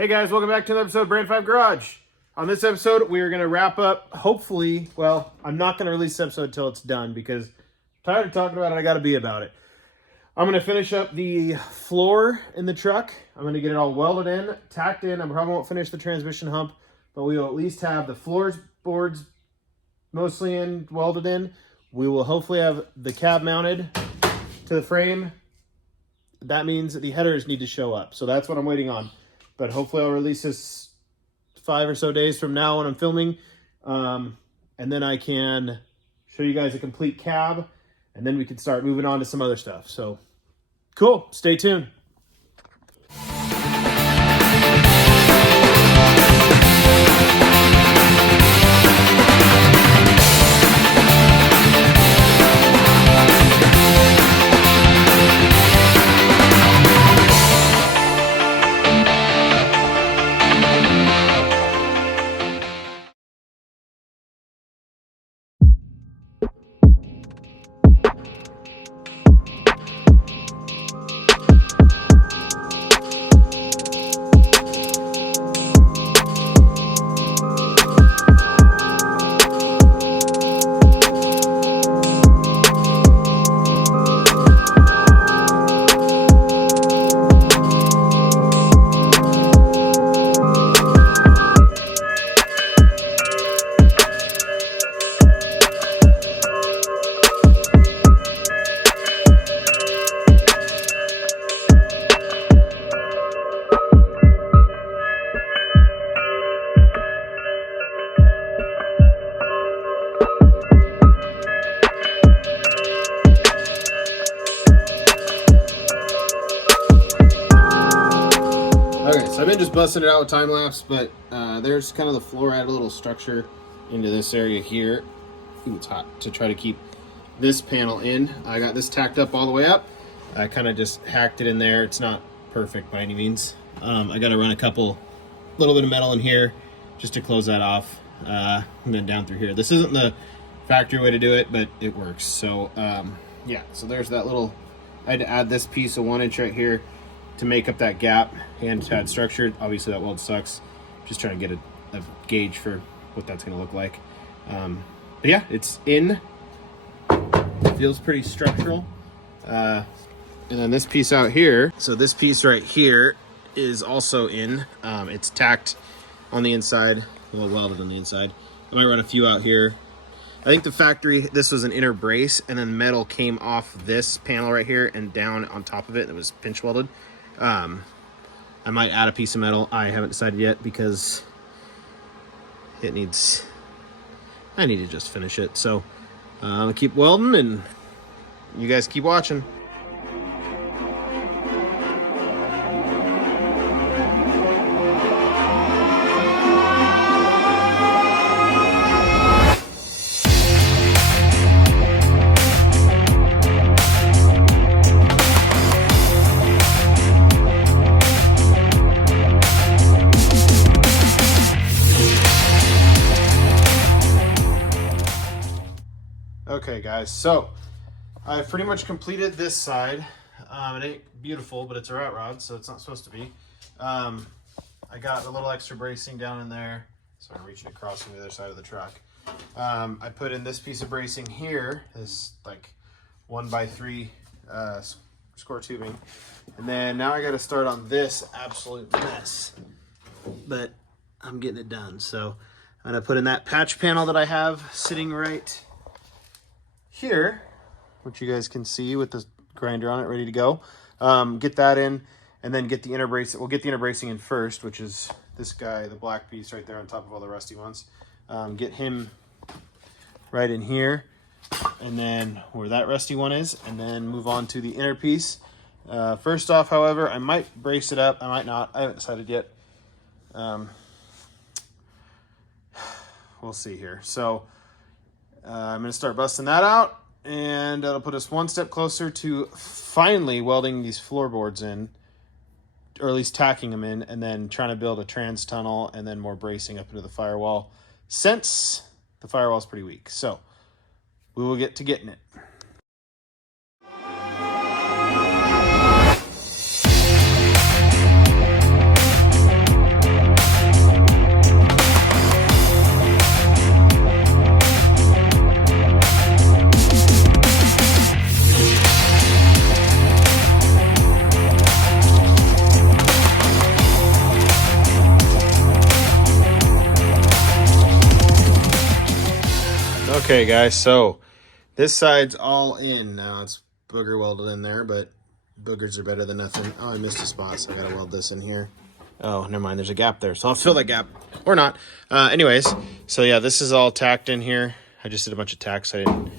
Hey guys, welcome back to another episode of Brand 5 Garage. On this episode, we are going to wrap up, hopefully, well, I'm not going to release this episode until it's done because I'm tired of talking about it, I got to be about it. I'm going to finish up the floor in the truck. I'm going to get it all welded in, tacked in. I probably won't finish the transmission hump, but we will at least have the floorboards mostly in, welded in. We will hopefully have the cab mounted to the frame. That means that the headers need to show up, so that's what I'm waiting on. But hopefully I'll release this 5 or so days from now when I'm filming. And then I can show you guys a complete cab. And then we can start moving on to some other stuff. So, cool. Stay tuned. Okay, so I've been just busting it out with time lapse, but there's kind of the floor. Add a little structure into this area here. Ooh, it's hot. To try to keep this panel in. I got this tacked up all the way up. I kind of just hacked it in there. It's not perfect by any means. I got to run a little bit of metal in here just to close that off, and then down through here. This isn't the factory way to do it, but it works. So yeah, so there's that little. I had to add this piece of 1 inch right here to make up that gap and to add structure. Obviously that weld sucks. Just trying to get a gauge for what that's going to look like. But yeah, it's in. It feels pretty structural. And then this piece out here. So this piece right here is also in. It's tacked on the inside, well welded on the inside. I might run a few out here. I think the factory, this was an inner brace, and then metal came off this panel right here and down on top of it. It was pinch welded. I might add a piece of metal. I haven't decided yet because I need to just finish it. So I'll keep welding and you guys keep watching. Okay guys, so I've pretty much completed this side. It ain't beautiful, but it's a rat rod, so it's not supposed to be. I got a little extra bracing down in there, so I'm reaching across from the other side of the truck. I put in this piece of bracing here, this like 1x3 score tubing, and then now I got to start on this absolute mess, but I'm getting it done. So I'm gonna put in that patch panel that I have sitting right here, which you guys can see with the grinder on it ready to go. Get that in and then get the inner brace. We'll get the inner bracing in first, which is this guy, the black piece right there on top of all the rusty ones. Get him right in here and then where that rusty one is, and then move on to the inner piece. First off, however, I might brace it up, I might not, I haven't decided yet. We'll see here. So I'm going to start busting that out, and that'll put us one step closer to finally welding these floorboards in, or at least tacking them in, and then trying to build a trans tunnel and then more bracing up into the firewall, since the firewall is pretty weak. So we will get to getting it. Okay guys, so this side's all in now. It's booger welded in there, but boogers are better than nothing. Oh, I missed a spot, so I gotta weld this in here. Oh, never mind, there's a gap there, so I'll fill that gap, or not. Anyways, so yeah, this is all tacked in here. I just did a bunch of tacks. I didn't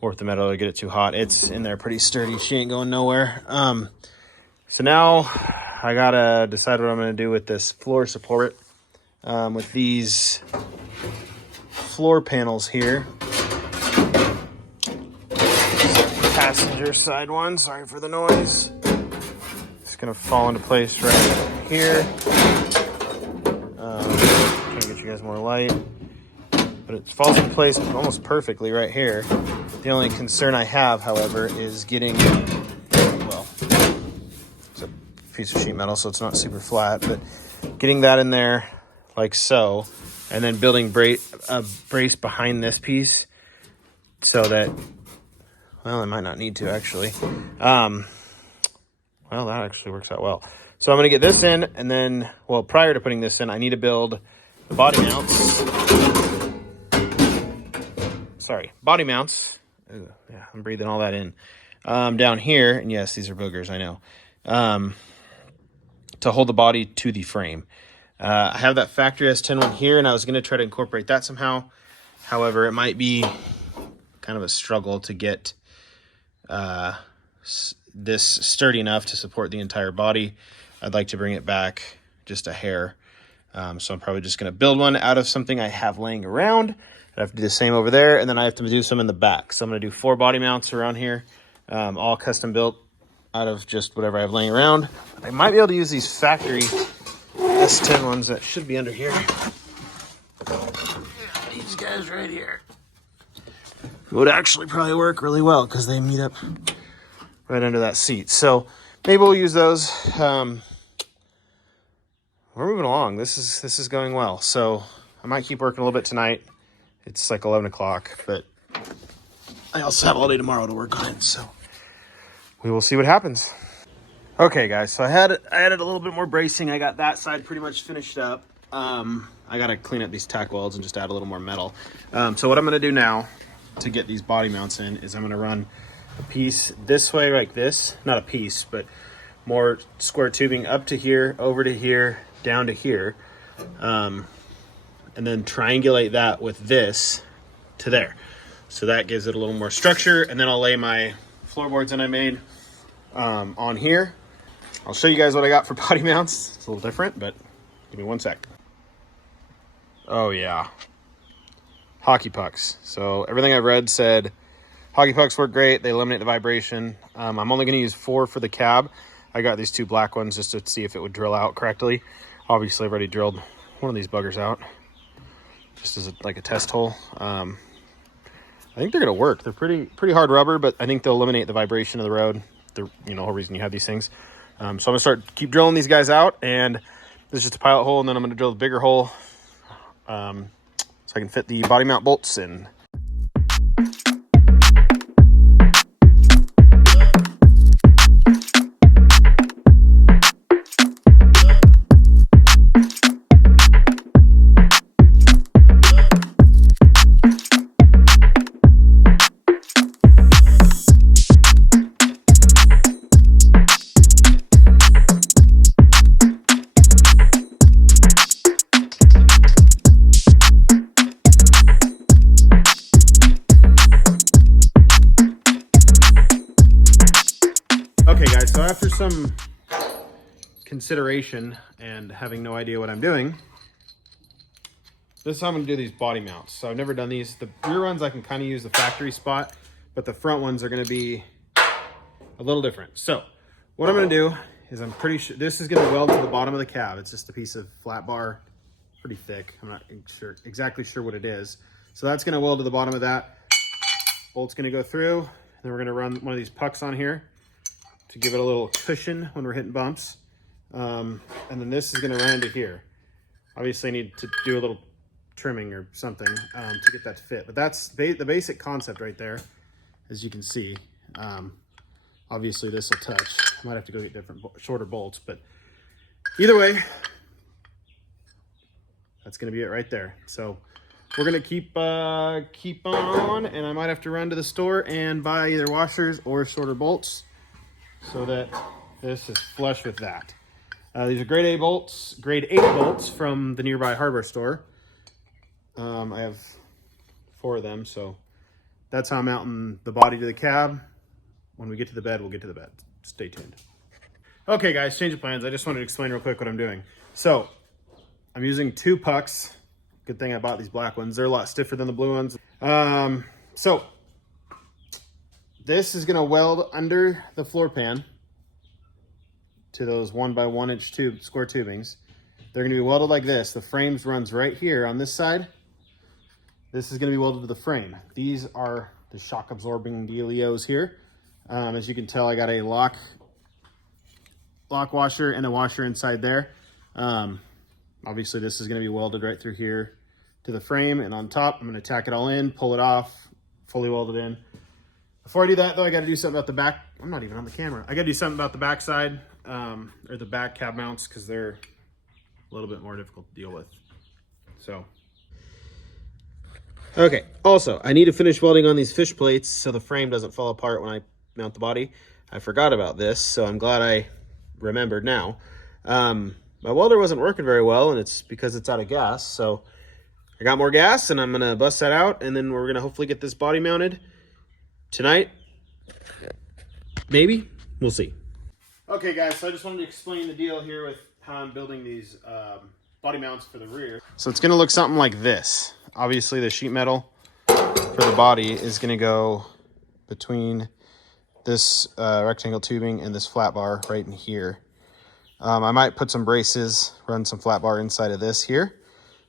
warp the metal to get it too hot. It's in there pretty sturdy. She ain't going nowhere. So now I gotta decide what I'm gonna do with this floor support. With these floor panels here. Passenger side one, sorry for the noise. It's gonna fall into place right here. Trying to get you guys more light, but it falls into place almost perfectly right here. The only concern I have, however, is getting, well, it's a piece of sheet metal, so it's not super flat, but getting that in there like so, and then building a brace behind this piece so that, well, I might not need to actually. Well, that actually works out well. So I'm going to get this in, and then, well, prior to putting this in, I need to build the body mounts. Sorry, body mounts. Ooh, yeah, I'm breathing all that in. Down here, and yes, these are boogers, I know. To hold the body to the frame. I have that factory S10 one here, and I was going to try to incorporate that somehow. However, it might be kind of a struggle to get this sturdy enough to support the entire body. I'd like to bring it back just a hair. So I'm probably just going to build one out of something I have laying around. I have to do the same over there, and then I have to do some in the back. So I'm going to do 4 body mounts around here, all custom built out of just whatever I have laying around. I might be able to use these factory S10 ones that should be under here. These guys right here would actually probably work really well because they meet up right under that seat. So maybe we'll use those. We're moving along. This is going well. So I might keep working a little bit tonight. It's like 11 o'clock, but I also have all day tomorrow to work on it. So we will see what happens. Okay, guys. So I added a little bit more bracing. I got that side pretty much finished up. I got to clean up these tack welds and just add a little more metal. So what I'm going to do now to get these body mounts in is I'm going to run a piece this way like this. Not a piece, but more square tubing up to here, over to here, down to here. And then triangulate that with this to there. So that gives it a little more structure. And then I'll lay my floorboards that I made on here. I'll show you guys what I got for body mounts. It's a little different, but give me one sec. Oh yeah, hockey pucks. So everything I've read said hockey pucks work great. They eliminate the vibration. I'm only going to use 4 for the cab. I got these 2 black ones just to see if it would drill out correctly. Obviously I've already drilled one of these buggers out just as like a test hole. I think they're going to work. They're pretty hard rubber, but I think they'll eliminate the vibration of the road. The whole reason you have these things. So I'm going to keep drilling these guys out, and this is just a pilot hole, and then I'm going to drill the bigger hole so I can fit the body mount bolts in. Okay guys, so after some consideration and having no idea what I'm doing, this is how I'm going to do these body mounts. So I've never done these. The rear ones I can kind of use the factory spot, but the front ones are going to be a little different. So what I'm going to do is I'm pretty sure this is going to weld to the bottom of the cab. It's just a piece of flat bar, pretty thick. I'm not exactly sure what it is. So that's going to weld to the bottom of that. Bolt's going to go through. Then we're going to run one of these pucks on here to give it a little cushion when we're hitting bumps. And then this is going to run into here. Obviously I need to do a little trimming or something to get that to fit. But that's the basic concept right there, as you can see. Obviously this will touch. I might have to go get different shorter bolts, but either way, that's going to be it right there. So we're gonna keep on, and I might have to run to the store and buy either washers or shorter bolts so that this is flush with that. These are grade A bolts, grade 8 bolts from the nearby hardware store. I have 4 of them, so that's how I'm mounting the body to the cab. When we get to the bed, we'll get to the bed. Stay tuned. Okay guys, change of plans. I just wanted to explain real quick what I'm doing. So I'm using 2 pucks. Good thing I bought these black ones. They're a lot stiffer than the blue ones. So this is gonna weld under the floor pan to those 1 by 1 inch square tubings. They're gonna be welded like this. The frames runs right here on this side. This is gonna be welded to the frame. These are the shock absorbing dealios here. As you can tell, I got a lock washer and a washer inside there. Obviously this is gonna be welded right through here to the frame, and on top, I'm gonna tack it all in, pull it off, fully welded in. Before I do that though, I gotta do something about the back. I'm not even on the camera. I gotta do something about the back side, or the back cab mounts, because they're a little bit more difficult to deal with. So, okay, also, I need to finish welding on these fish plates so the frame doesn't fall apart when I mount the body. I forgot about this, so I'm glad I remembered now. My welder wasn't working very well, and it's because it's out of gas, so I got more gas, and I'm gonna bust that out, and then we're gonna hopefully get this body mounted tonight. Maybe, we'll see. Okay guys, so I just wanted to explain the deal here with how I'm building these body mounts for the rear. So it's gonna look something like this. Obviously the sheet metal for the body is gonna go between this rectangle tubing and this flat bar right in here. I might put some braces, run some flat bar inside of this here,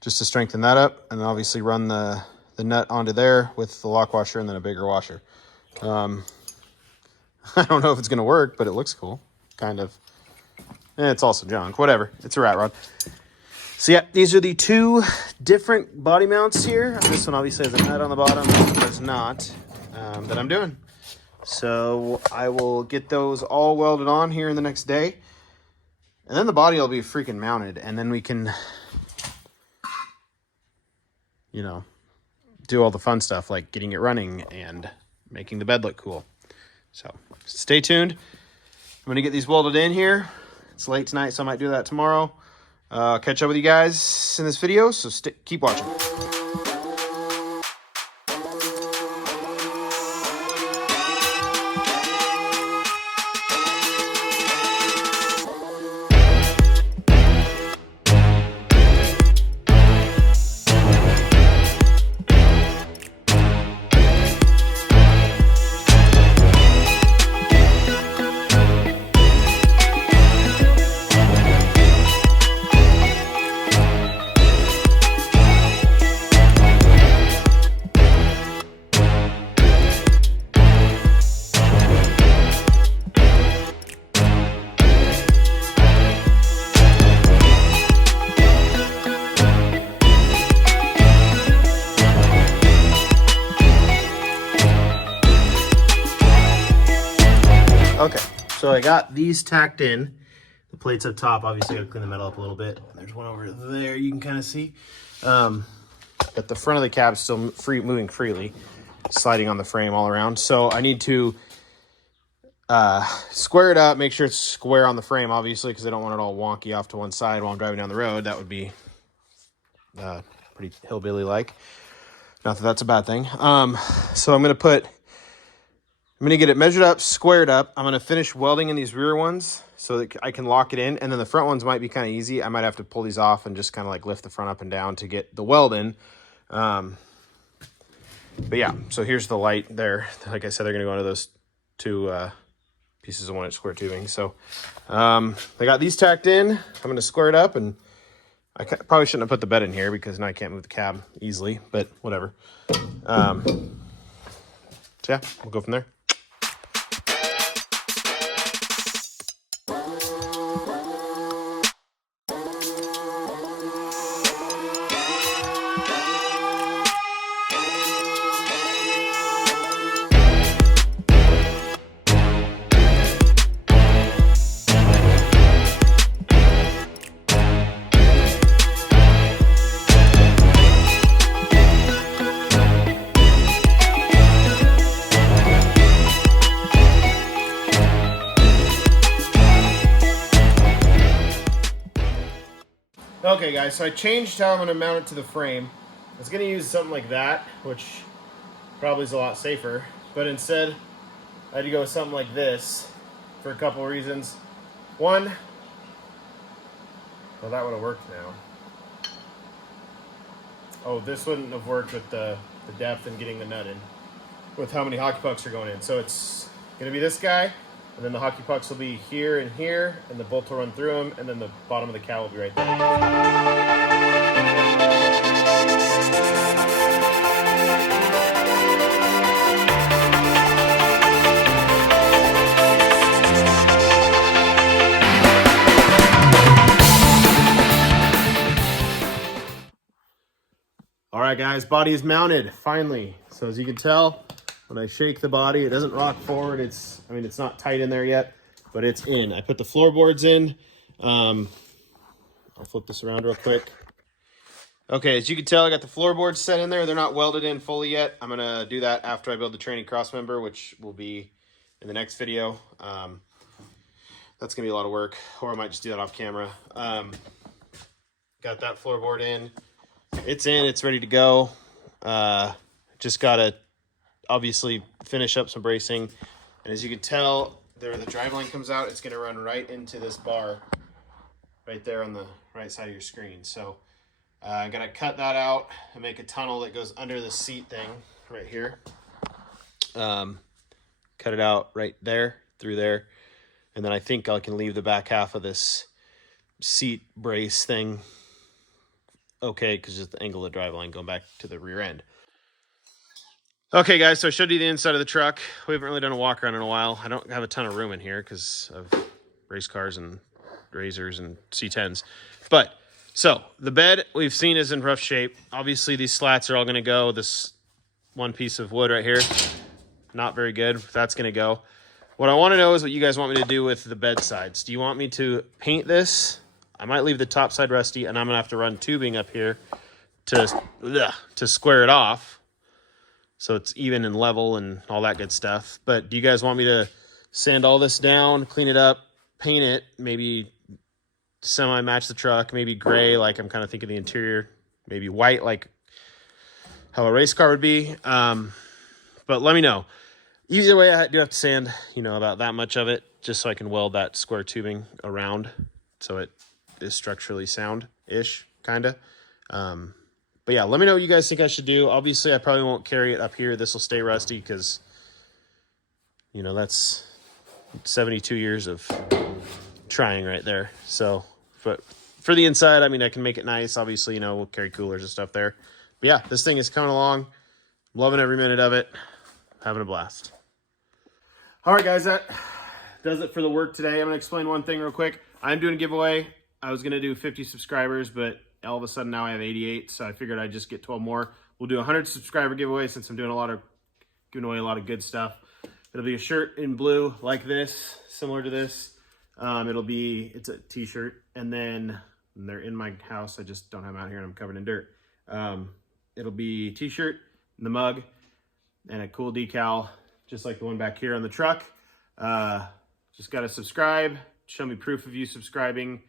just to strengthen that up, and obviously run the nut onto there with the lock washer and then a bigger washer. I don't know if it's gonna work, but it looks cool, kind of. It's also junk, whatever. It's a rat rod. So yeah, these are the 2 different body mounts here. This one obviously has a nut on the bottom, this one does not, that I'm doing. So I will get those all welded on here in the next day. And then the body will be freaking mounted, and then we can, you know, do all the fun stuff like getting it running and making the bed look cool. So stay tuned. I'm going to get these welded in here. It's late tonight, so I might do that tomorrow. I'll catch up with you guys in this video, so keep watching. Okay, so I got these tacked in. The plates up top, obviously I gotta clean the metal up a little bit. There's one over there you can kind of see. But the front of the cab's still moving freely, sliding on the frame all around. So I need to square it up, make sure it's square on the frame, obviously, because I don't want it all wonky off to one side while I'm driving down the road. That would be pretty hillbilly-like. Not that that's a bad thing. So I'm gonna get it measured up, squared up. I'm gonna finish welding in these rear ones so that I can lock it in. And then the front ones might be kind of easy. I might have to pull these off and just kind of like lift the front up and down to get the weld in. But yeah, so here's the light there. Like I said, they're gonna go into those 2 pieces of 1 inch square tubing. So I got these tacked in. I'm gonna square it up, and I probably shouldn't have put the bed in here because now I can't move the cab easily, but whatever. So yeah, we'll go from there. Okay guys, so I changed how I'm going to mount it to the frame. I was going to use something like that, which probably is a lot safer, but instead I had to go with something like this for a couple of reasons. One, well, that would have worked now. Oh, this wouldn't have worked with the depth and getting the nut in, with how many hockey pucks are going in. So it's going to be this guy, and then the hockey pucks will be here and here, and the bolt will run through them, and then the bottom of the cowl will be right there. All right, guys, body is mounted, finally. So as you can tell, when I shake the body, it doesn't rock forward. It's not tight in there yet, but it's in. I put the floorboards in. I'll flip this around real quick. Okay, as you can tell, I got the floorboards set in there. They're not welded in fully yet. I'm gonna do that after I build the training cross member, which will be in the next video. That's gonna be a lot of work, or I might just do that off camera. Got that floorboard in. It's in, it's ready to go. Just gotta obviously finish up some bracing. And as you can tell, there the driveline comes out, it's gonna run right into this bar right there on the right side of your screen. So I'm gonna cut that out and make a tunnel that goes under the seat thing right here. Cut it out right there, through there. And then I think I can leave the back half of this seat brace thing okay, because just the angle of the driveline going back to the rear end. Okay, guys, so I showed you the inside of the truck. We haven't really done a walk around in a while. I don't have a ton of room in here because of race cars and Razors and C10s. But, so, the bed we've seen is in rough shape. Obviously, these slats are all going to go. This one piece of wood right here, not very good. That's going to go. What I want to know is what you guys want me to do with the bed sides. Do you want me to paint this? I might leave the top side rusty, and I'm going to have to run tubing up here to square it off so it's even and level and all that good stuff. But do you guys want me to sand all this down, clean it up, paint it, maybe semi-match the truck, maybe gray, like I'm kind of thinking the interior, maybe white, like how a race car would be. But let me know. Either way, I do have to sand, about that much of it, just so I can weld that square tubing around so it is structurally sound-ish, kind of. But yeah, let me know what you guys think I should do. Obviously, I probably won't carry it up here. This will stay rusty because, that's 72 years of trying right there. So, but for the inside, I can make it nice. Obviously, we'll carry coolers and stuff there. But yeah, this thing is coming along. I'm loving every minute of it. Having a blast. All right, guys, that does it for the work today. I'm going to explain one thing real quick. I'm doing a giveaway. I was going to do 50 subscribers, but all of a sudden now I have 88, so I figured I'd just get 12 more. We'll do a 100 subscriber giveaway since I'm doing giving away a lot of good stuff. It'll be a shirt in blue like this, similar to this. It's a t-shirt, and then they're in my house. I just don't have them out here and I'm covered in dirt. It'll be t-shirt, the mug, and a cool decal, just like the one back here on the truck. Just got to subscribe, show me proof of you subscribing,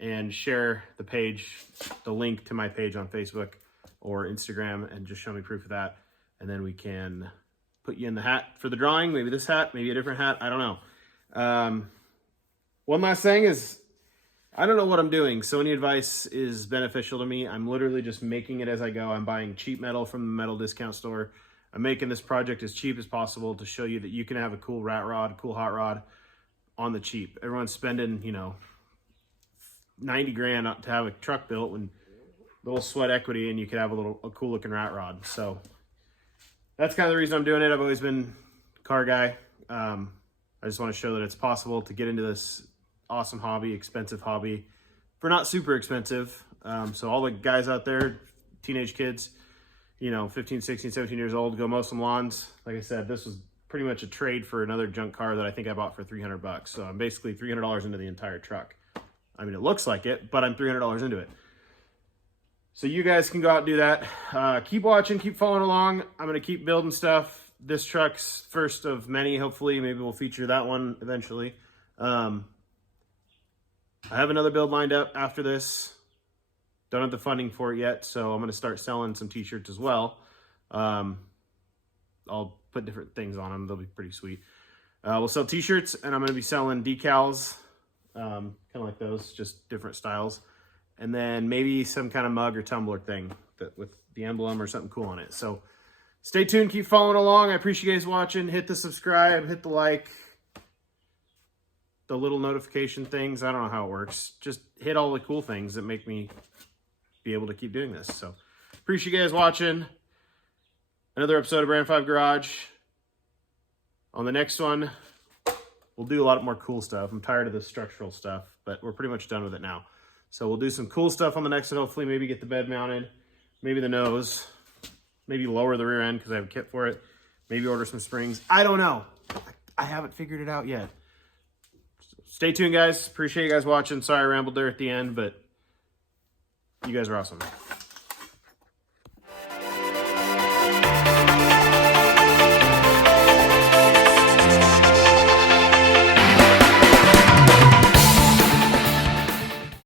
and share the page, the link to my page on Facebook or Instagram, and just show me proof of that. And then we can put you in the hat for the drawing. Maybe this hat, maybe a different hat. I don't know. One last thing is, I don't know what I'm doing, so any advice is beneficial to me. I'm literally just making it as I go. I'm buying cheap metal from the metal discount store. I'm making this project as cheap as possible to show you that you can have a cool rat rod, cool hot rod on the cheap. Everyone's spending, 90 grand to have a truck built when little sweat equity and you could have a cool looking rat rod. So that's kind of the reason I'm doing it. I've always been a car guy. I just want to show that it's possible to get into this awesome hobby, expensive hobby, for not super expensive. So all the guys out there, teenage kids, 15, 16, 17 years old, go mow some lawns. Like I said, this was pretty much a trade for another junk car that I think I bought for $300. So I'm basically $300 into the entire truck. It looks like it, but I'm $300 into it. So you guys can go out and do that. Keep watching, keep following along. I'm going to keep building stuff. This truck's first of many, hopefully. Maybe we'll feature that one eventually. I have another build lined up after this. Don't have the funding for it yet, so I'm going to start selling some t-shirts as well. I'll put different things on them. They'll be pretty sweet. We'll sell t-shirts, and I'm going to be selling decals, kind of like those, just different styles. And then maybe some kind of mug or tumbler thing with the emblem or something cool on it. So stay tuned, keep following along. I appreciate you guys watching. Hit the subscribe, hit the like, the little notification things. I don't know how it works. Just hit all the cool things that make me be able to keep doing this. So appreciate you guys watching. Another episode of Brand 5 Garage. On the next one, we'll do a lot more cool stuff. I'm tired of the structural stuff, but we're pretty much done with it now. So we'll do some cool stuff on the next one. Hopefully maybe get the bed mounted, maybe the nose, maybe lower the rear end because I have a kit for it. Maybe order some springs. I don't know. I haven't figured it out yet. So stay tuned, guys. Appreciate you guys watching. Sorry I rambled there at the end, but you guys are awesome.